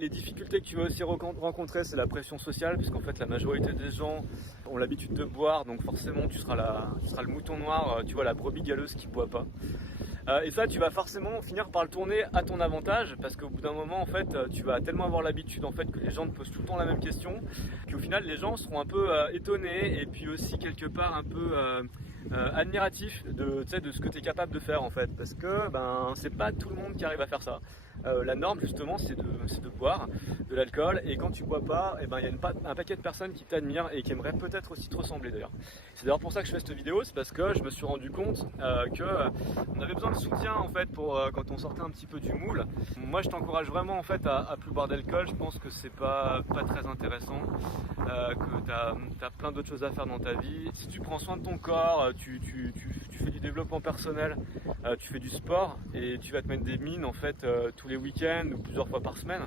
Les difficultés que tu vas aussi rencontrer, c'est la pression sociale, puisqu'en fait la majorité des gens ont l'habitude de boire, donc forcément tu seras le mouton noir, tu vois, la brebis galeuse qui boit pas. Et ça, tu vas forcément finir par le tourner à ton avantage, parce qu'au bout d'un moment, en fait, tu vas tellement avoir l'habitude en fait que les gens te posent tout le temps la même question, qu'au final les gens seront un peu étonnés et puis aussi quelque part un peu admiratifs de ce que tu es capable de faire en fait, parce que c'est pas tout le monde qui arrive à faire ça. La norme justement c'est de boire de l'alcool, et quand tu bois pas, il y a un paquet de personnes qui t'admirent et qui aimeraient peut-être aussi te ressembler d'ailleurs. C'est d'ailleurs pour ça que je fais cette vidéo, c'est parce que je me suis rendu compte qu'on avait besoin de soutien en fait pour quand on sortait un petit peu du moule. Moi je t'encourage vraiment en fait à plus boire d'alcool, je pense que c'est pas très intéressant, que tu as plein d'autres choses à faire dans ta vie. Si tu prends soin de ton corps, tu fais du développement personnel, tu fais du sport et tu vas te mettre des mines en fait tous les week-ends ou plusieurs fois par semaine,